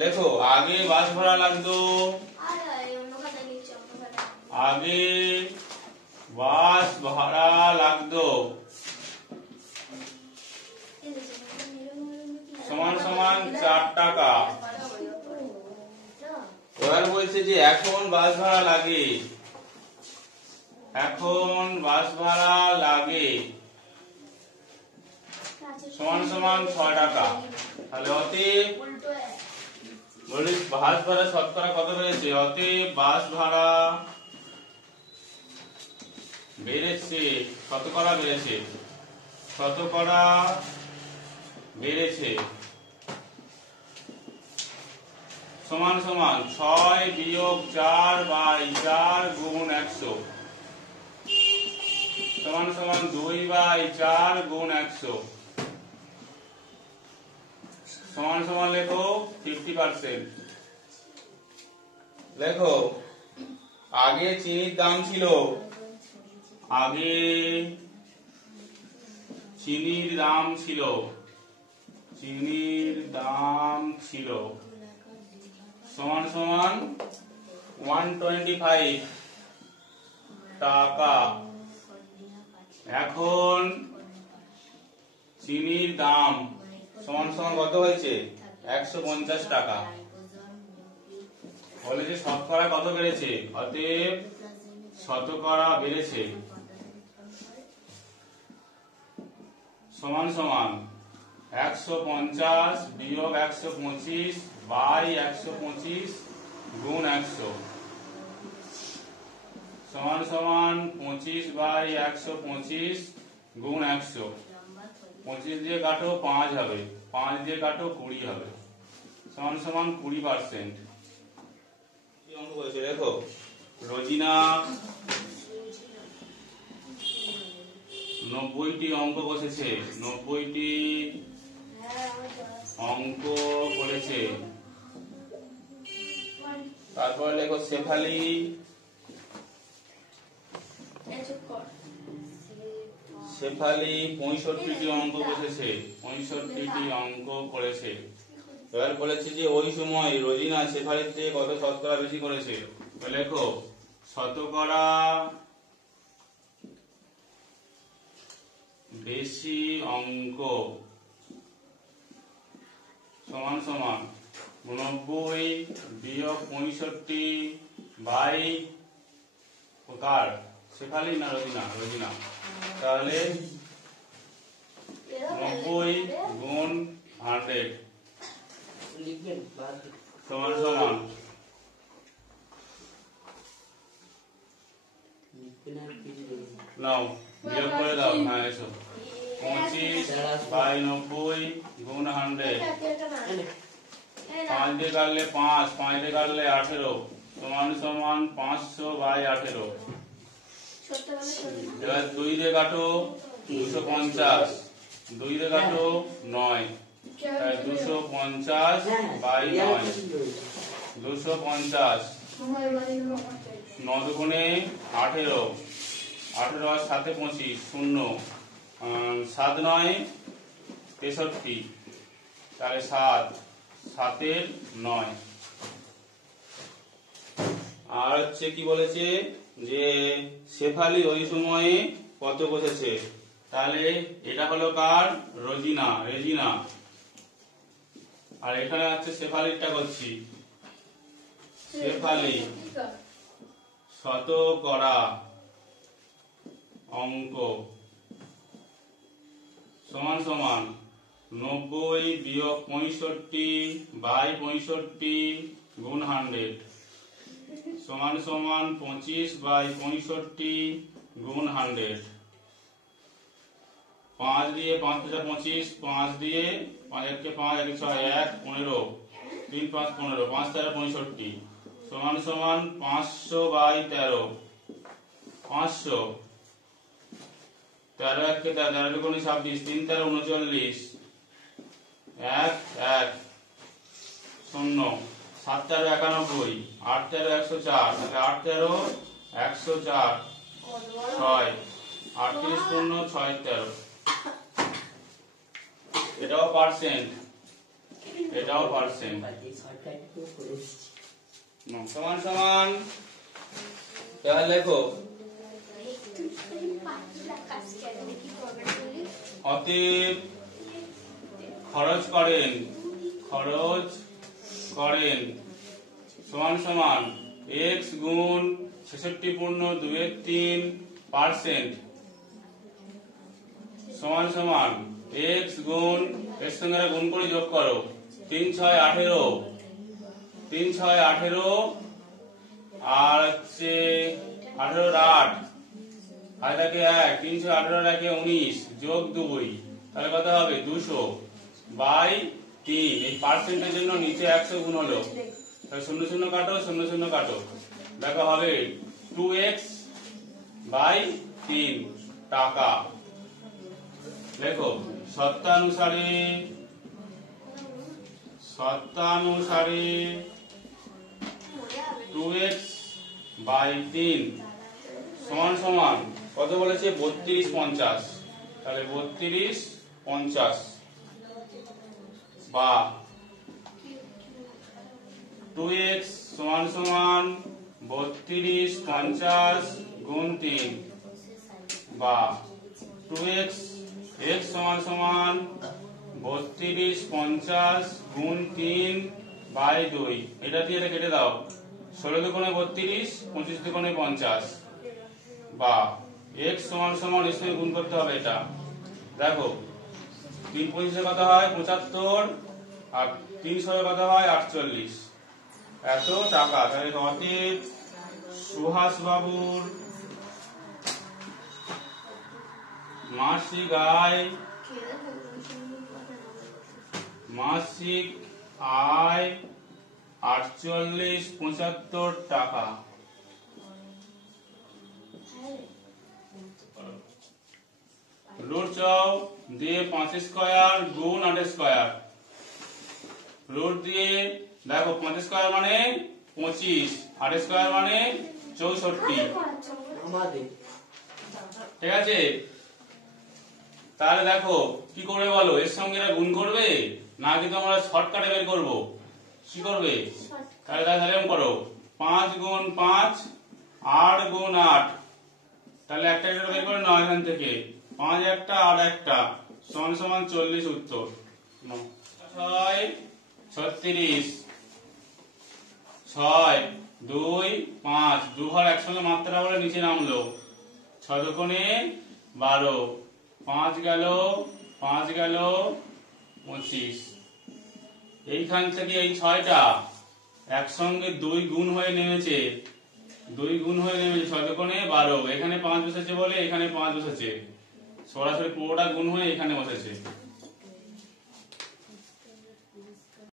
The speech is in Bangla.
লেখো আগে বাস ভাড়া লাগতো, আগে বাস ভাড়া লাগতো সমান সমান 4 টাকা। এবার বলছে যে এখন বাস ভাড়া লাগে, এখন বাস ভাড়া লাগে সমান সমান 6 টাকা। তাহলে অতএব বলি বাস ভাড়া শতকরা কত বেড়েছে, অতএব বাস ভাড়া বেড়েছে, শতকরা বেড়েছে, শতকরা বেড়েছে সমান সমান 6 বিয়োগ 4/4 গুণ 100 সমান সমান 2/4 গুণ 100 সমান সমান লেখো 50%। লেখো আগে চিনির দাম ছিল, আগে চিনির দাম ছিল, চিনির দাম ছিল সমান সমান 125 টাকা। এখন চিনির দাম সমান সমান কত হয়েছে, 150 টাকা। বলে যে শতকরা কত বেড়েছে, অতএব শতকরা বেড়েছে সমান সমান 150 বিয়োগ 125 বাই 125 গুণ 100 সমান সমান 25/125 গুণ 100। 25 দিয়ে কাটো 5 হবে, 5 দিয়ে কাটো 20 হবে সমান সমান 20%। কি অঙ্ক বলেছে দেখো, রোজিনা 90টি অঙ্ক বসেছে, 90টি অঙ্ক করেছে। তারপর লেখো শেফালি 65টি অঙ্ক বসেছে, 65টি অঙ্ক করেছে। এবার বলেছে যে ওই সময় রোজিনা শেফালির থেকে কত শতকরা বেশি করেছে। লেখো শতকরা বেশি অঙ্ক সমান সমান 90 বিয়োগ 65 বাই কার, শেফালি না রোজিনা, রোজিনা। তাহলে 90 গুণ 100 সমান সমান নাও বিয়োগ করে দাও। হ্যাঁ এসো 25/90 গুণ 100, 5 দিয়ে কাটলে 5, 5 দিয়ে কাটলে 18 সমান সমান 500/18। এবার 2 দিয়ে কাটো 250, 2 দিয়ে কাটো 9, 250/9 250, 9 দুগুণে 18, 18 আর 7 25 0, 7 9 63, তাহলে 7 7 এর 9। আর হচ্ছে কি বলেছে যে শেফালি ওই সময়ে কত বসেছে, তাহলে এটা হলো কার, রোজিনা, রেজিনা। আর এখানে হচ্ছে শেফালিরটা করছি, শেফালি শতকরা অঙ্ক সমান সমান 90 বিয়োগ 65 বাই 65 গুণ 100 সমান সমান 25/65 গুণ 100। 5 দিয়ে 5 × 25, 5 দিয়ে 5 × 5 = 6, 1 15, 3 5 15, 5 × 13 65 সমান সমান 500/13, 500। 13 1 কে 13 দুগুণে 26, 3 13 39, 1 1 0, 7 13 91, 8 13 104, 8 13 104, 6 38 0 6 13। এটাও পার্সেন্ট। এটাও পার্সেন্ট। সমান সমান এবার লেখো অতএব খরচ করেন সমান সমান x গুণ 66.2-3% সমান সমান x গুণ এর সঙ্গে গুণ করে যোগ করো 3 6 18 3 6 18 আর হচ্ছে 18 8 আর থাকে 1 3 6 18 থাকে 19 যোগ 2 তাহলে কত হবে 200 বাই 3। এই পার্সেন্টের জন্য নিচে 100 গুণ হলো, তাহলে 0 0 কাটো 0 0 কাটো, দেখো হবে 2x বাই 3 টাকা। দেখো শর্তানুসারে 2x বাই 3 সমান সমান কত বলেছে 32 50, তাহলে 32 50 বা 2x সমান সমান 32 50 গুণ 3 বা 2x x সমান সমান 32 50 গুণ 3 বাই 2। এটা দিয়ে এটা কেটে দাও, 16 দুগুণে 32 25 দুগুণে 50 বা x সমান সমান এর সঙ্গে গুণ করতে হবে এটা। দেখো 3 25 কত হয় 75 আর 300 কত হয় 48, এত টাকা। তাহলে অতএব সুহাস বাবুর মাসিক আয় 48-75 টাকা। রুট চাও দিয়ে 5 স্কয়ার গুণ 8 স্কয়ার, রুট দিয়ে দেখো 5 স্কয়ার মানে 25, 8 স্কয়ার মানে 64, ঠিক আছে। তাহলে দেখো কি করবে বলো, এর সঙ্গে এরা গুণ করবে নাকি তোমরা শর্টকাটে বের করবো, কি করবে? তাহলে এরকম করো 5 গুণ 5 8 গুণ 8, তাহলে একটা একটা বের করে নাও এখান থেকে, 5 একটা 8 একটা সমান সমান 40 উত্তর। 6 36 6 2 5 2 ঘর একসঙ্গে মাত্রা বলে নিচে নামলো, 6 দুগুণে 12 5 গেল 25। এইখান থেকে এই 6টা একসঙ্গে 2 গুণ হয়ে নেমেছে, 6 দুগুণে 12, এখানে 5 বসেছে বলে এখানে 5 বসেছে, সরাসরি পুরোটা গুণ হয়ে এখানে বসেছে।